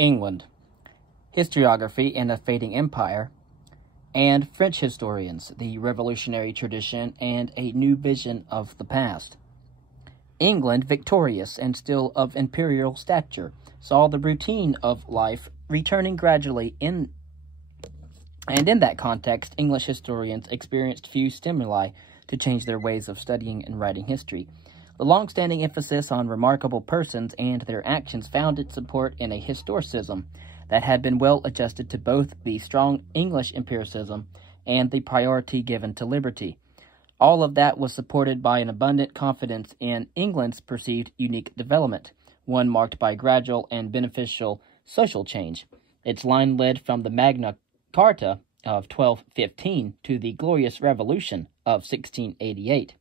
England, historiography and a fading empire, and French historians, the revolutionary tradition and a new vision of the past. England, victorious and still of imperial stature, saw the routine of life returning gradually in that context, English historians experienced few stimuli to change their ways of studying and writing history. The long-standing emphasis on remarkable persons and their actions found its support in a historicism that had been well adjusted to both the strong English empiricism and the priority given to liberty. All of that was supported by an abundant confidence in England's perceived unique development, one marked by gradual and beneficial social change. Its line led from the Magna Carta of 1215 to the Glorious Revolution of 1688,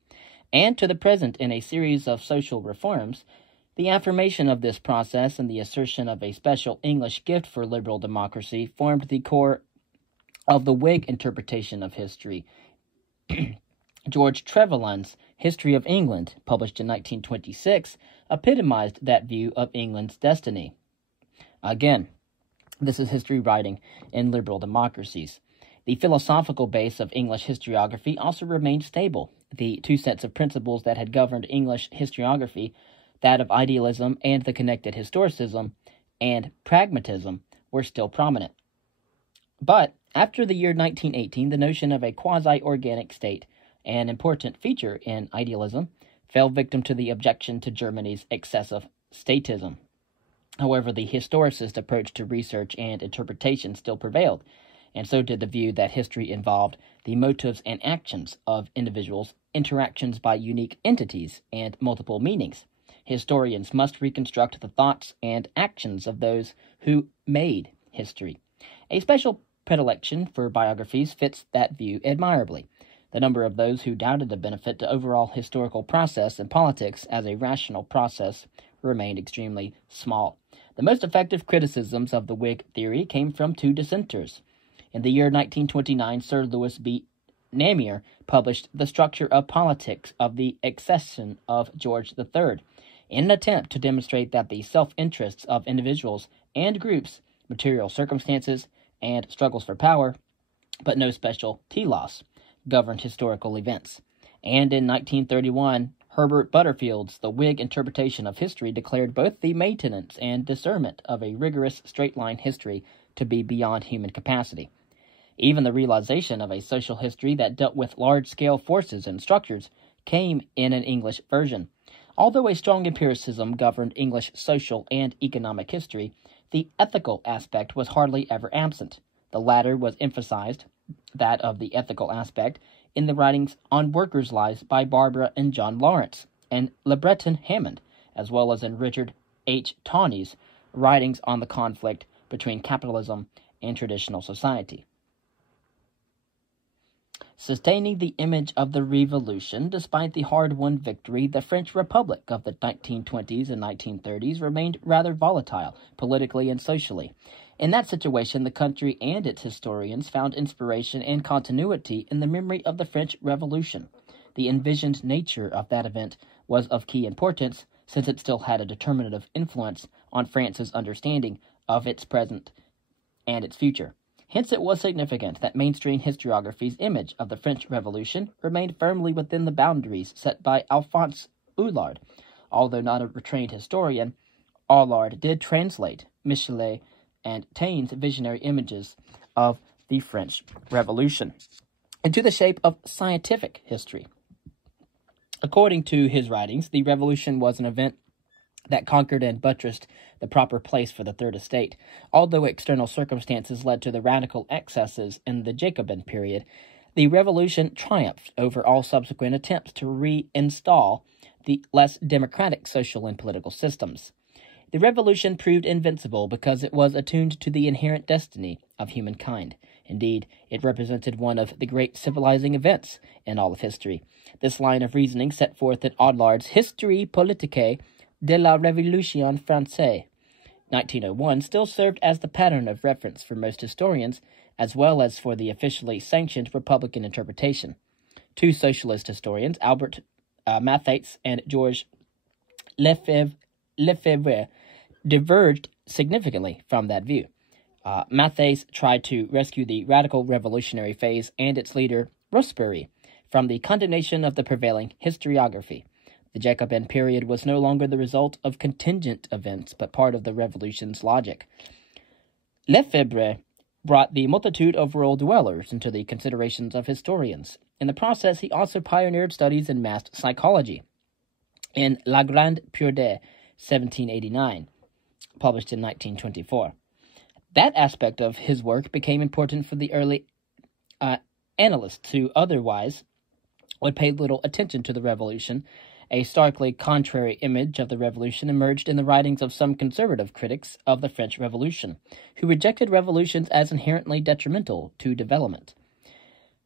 and to the present in a series of social reforms. The affirmation of this process and the assertion of a special English gift for liberal democracy formed the core of the Whig interpretation of history. George Trevelyan's History of England, published in 1926, epitomized that view of England's destiny. Again, this is history writing in liberal democracies. The philosophical base of English historiography also remained stable. The two sets of principles that had governed English historiography, that of idealism and the connected historicism, and pragmatism, were still prominent. But after the year 1918, the notion of a quasi-organic state, an important feature in idealism, fell victim to the objection to Germany's excessive statism. However, the historicist approach to research and interpretation still prevailed, and so did the view that history involved the motives and actions of individuals, interactions by unique entities, and multiple meanings. Historians must reconstruct the thoughts and actions of those who made history. A special predilection for biographies fits that view admirably. The number of those who doubted the benefit to overall historical process and politics as a rational process remained extremely small. The most effective criticisms of the Whig theory came from two dissenters. In the year 1929, Sir Lewis B. Namier published The Structure of Politics of the Accession of George III, in an attempt to demonstrate that the self-interests of individuals and groups, material circumstances, and struggles for power, but no special telos, governed historical events. And in 1931, Herbert Butterfield's The Whig Interpretation of History declared both the maintenance and discernment of a rigorous straight-line history to be beyond human capacity. Even the realization of a social history that dealt with large-scale forces and structures came in an English version. Although a strong empiricism governed English social and economic history, the ethical aspect was hardly ever absent. The latter was emphasized, that of the ethical aspect, in the writings on workers' lives by Barbara and John Lawrence and Le Breton Hammond, as well as in Richard H. Tawney's writings on the conflict between capitalism and traditional society. Sustaining the image of the Revolution, despite the hard-won victory, the French Republic of the 1920s and 1930s remained rather volatile, politically and socially. In that situation, the country and its historians found inspiration and continuity in the memory of the French Revolution. The envisioned nature of that event was of key importance, since it still had a determinative influence on France's understanding of its present and its future. Hence, it was significant that mainstream historiography's image of the French Revolution remained firmly within the boundaries set by Alphonse Allard. Although not a trained historian, Allard did translate Michelet and Taine's visionary images of the French Revolution into the shape of scientific history. According to his writings, the Revolution was an event that conquered and buttressed the proper place for the Third Estate. Although external circumstances led to the radical excesses in the Jacobin period, the Revolution triumphed over all subsequent attempts to reinstall the less democratic social and political systems. The Revolution proved invincible because it was attuned to the inherent destiny of humankind. Indeed, it represented one of the great civilizing events in all of history. This line of reasoning set forth in Aulard's Histoire politique de la Révolution française, 1901, still served as the pattern of reference for most historians, as well as for the officially sanctioned Republican interpretation. Two socialist historians, Albert Mathates and Georges Lefebvre, diverged significantly from that view. Matthias tried to rescue the radical revolutionary phase and its leader, Robespierre, from the condemnation of the prevailing historiography. The Jacobin period was no longer the result of contingent events, but part of the revolution's logic. Lefebvre brought the multitude of rural dwellers into the considerations of historians. In the process, he also pioneered studies in mass psychology. In La Grande Purée, 1789, published in 1924. That aspect of his work became important for the early analysts who otherwise would pay little attention to the revolution. A starkly contrary image of the revolution emerged in the writings of some conservative critics of the French Revolution, who rejected revolutions as inherently detrimental to development.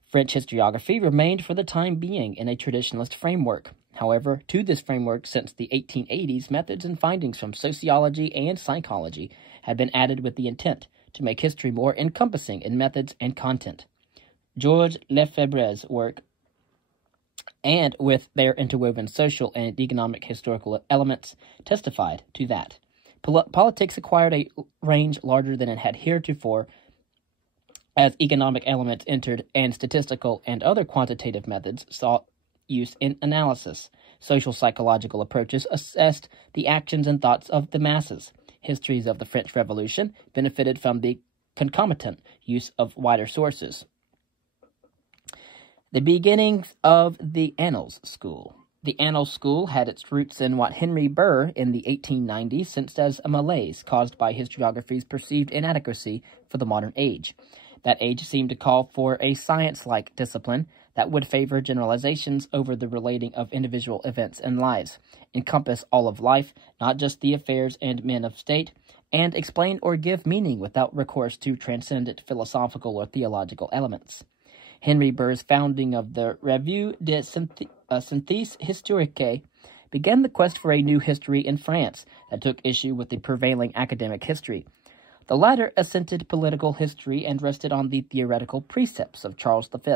French historiography remained for the time being in a traditionalist framework. However, to this framework since the 1880s, methods and findings from sociology and psychology had been added with the intent to make history more encompassing in methods and content. Georges Lefebvre's work, and with their interwoven social and economic historical elements, testified to that. Politics acquired a range larger than it had heretofore as economic elements entered, and statistical and other quantitative methods saw use in analysis. Social psychological approaches assessed the actions and thoughts of the masses. Histories of the French Revolution benefited from the concomitant use of wider sources. The beginnings of the Annals School. The Annals School had its roots in what Henry Burr in the 1890s sensed as a malaise caused by historiography's perceived inadequacy for the modern age. That age seemed to call for a science-like discipline that would favor generalizations over the relating of individual events and lives, encompass all of life, not just the affairs and men of state, and explain or give meaning without recourse to transcendent philosophical or theological elements. Henry Burr's founding of the Revue de Synthèse Historique began the quest for a new history in France that took issue with the prevailing academic history. The latter assented political history and rested on the theoretical precepts of Charles V.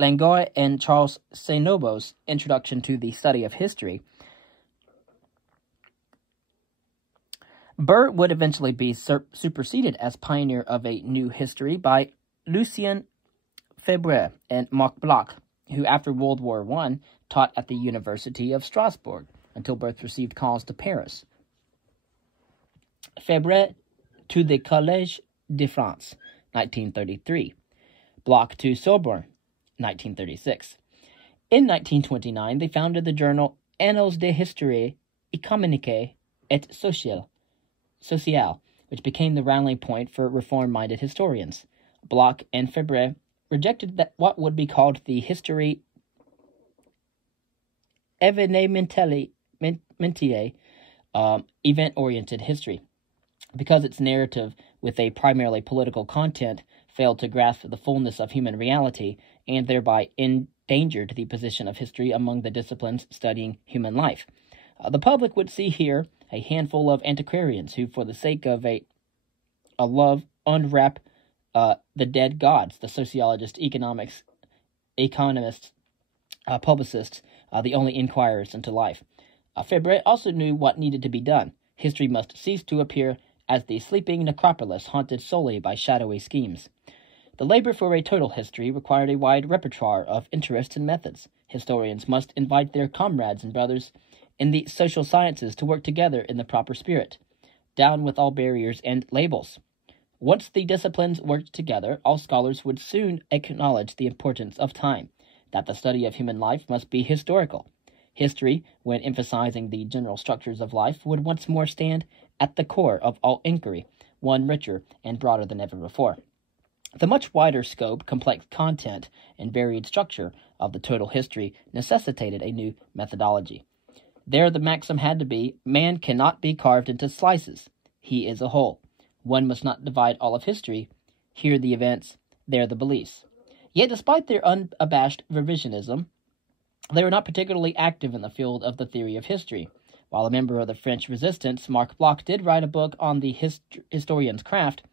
Langoy and Charles Senobos's Introduction to the Study of History. Burr would eventually be superseded as pioneer of a new history by Lucien Febvre and Marc Bloch, who after World War I taught at the University of Strasbourg until Burr received calls to Paris. Febvre to the Collège de France, 1933. Bloch to Sorbonne, 1936. In 1929, they founded the journal Annales de Histoire économique et sociale, which became the rallying point for reform-minded historians. Bloch and Febvre rejected what would be called the history événementielle, event-oriented history, because its narrative, with a primarily political content, failed to grasp the fullness of human reality, and thereby endangered the position of history among the disciplines studying human life. The public would see here a handful of antiquarians who, for the sake of a love, unwrap the dead gods, the sociologists, economists, publicists, the only inquirers into life. Febvre also knew what needed to be done. History must cease to appear as the sleeping necropolis haunted solely by shadowy schemes. The labor for a total history required a wide repertoire of interests and methods. Historians must invite their comrades and brothers in the social sciences to work together in the proper spirit. Down with all barriers and labels. Once the disciplines worked together, all scholars would soon acknowledge the importance of time, that the study of human life must be historical. History, when emphasizing the general structures of life, would once more stand at the core of all inquiry, one richer and broader than ever before. The much wider scope, complex content, and varied structure of the total history necessitated a new methodology. There the maxim had to be, man cannot be carved into slices. He is a whole. One must not divide all of history. Here the events, there the beliefs. Yet despite their unabashed revisionism, they were not particularly active in the field of the theory of history. While a member of the French resistance, Marc Bloch did write a book on the historian's craft.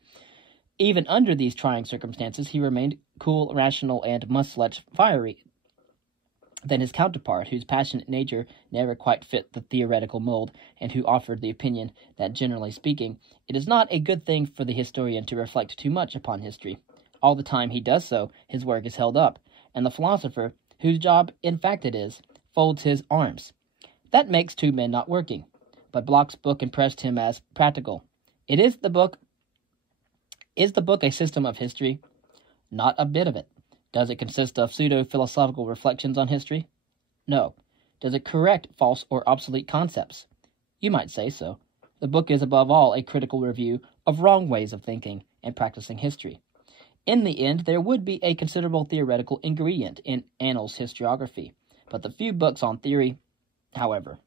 Even under these trying circumstances, he remained cool, rational, and much less fiery than his counterpart, whose passionate nature never quite fit the theoretical mold, and who offered the opinion that, generally speaking, it is not a good thing for the historian to reflect too much upon history. All the time he does so, his work is held up, and the philosopher, whose job in fact it is, folds his arms. That makes two men not working. But Bloch's book impressed him as practical. Is the book a system of history? Not a bit of it. Does it consist of pseudo-philosophical reflections on history? No. Does it correct false or obsolete concepts? You might say so. The book is above all a critical review of wrong ways of thinking and practicing history. In the end, there would be a considerable theoretical ingredient in Annals historiography, but the few books on theory, however.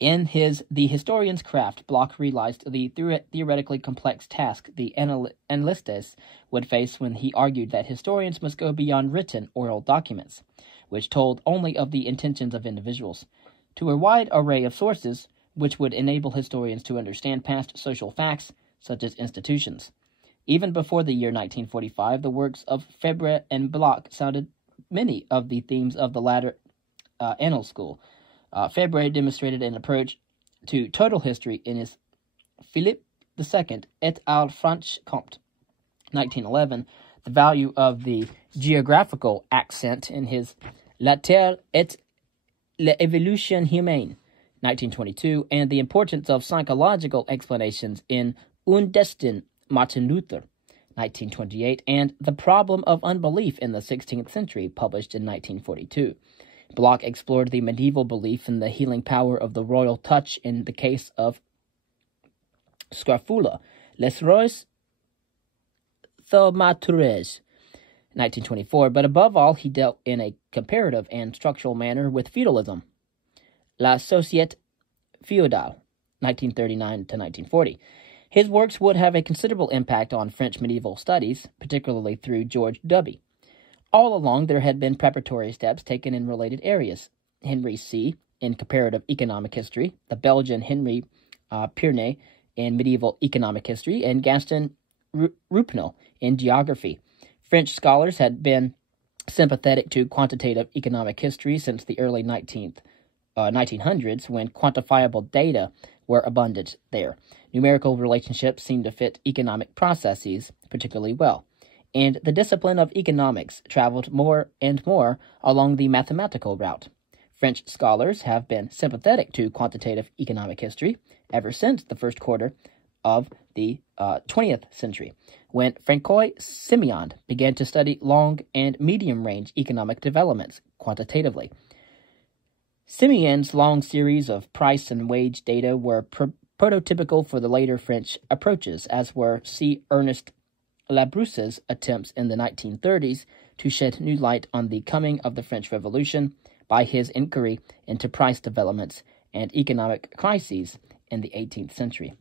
In The Historian's Craft, Bloch realized the theoretically complex task the annalistes would face when he argued that historians must go beyond written oral documents, which told only of the intentions of individuals, to a wide array of sources which would enable historians to understand past social facts, such as institutions. Even before the year 1945, the works of Fabre and Bloch sounded many of the themes of the latter Annals school. Fabre demonstrated an approach to total history in his Philippe II et al. Franche-Comté, 1911, the value of the geographical accent in his La Terre et l'évolution humaine, 1922, and the importance of psychological explanations in Un Destin, Martin Luther, 1928, and The Problem of Unbelief in the 16th Century, published in 1942. Bloch explored the medieval belief in the healing power of the royal touch in the case of Scarfula, Les Rois Thaumaturges, 1924, but above all he dealt in a comparative and structural manner with feudalism, La Société Féodale, 1939 to 1940. His works would have a considerable impact on French medieval studies, particularly through George Duby. All along, there had been preparatory steps taken in related areas. Henry C. in comparative economic history, the Belgian Henry Pirnay in medieval economic history, and Gaston Roupnel in geography. French scholars had been sympathetic to quantitative economic history since the early 1900s, when quantifiable data were abundant there. Numerical relationships seemed to fit economic processes particularly well, and the discipline of economics traveled more and more along the mathematical route. French scholars have been sympathetic to quantitative economic history ever since the first quarter of the 20th century, when Francois-Simiond began to study long and medium-range economic developments quantitatively. Simiond's long series of price and wage data were prototypical for the later French approaches, as were C. Ernest Labrousse's attempts in the 1930s to shed new light on the coming of the French Revolution by his inquiry into price developments and economic crises in the 18th century.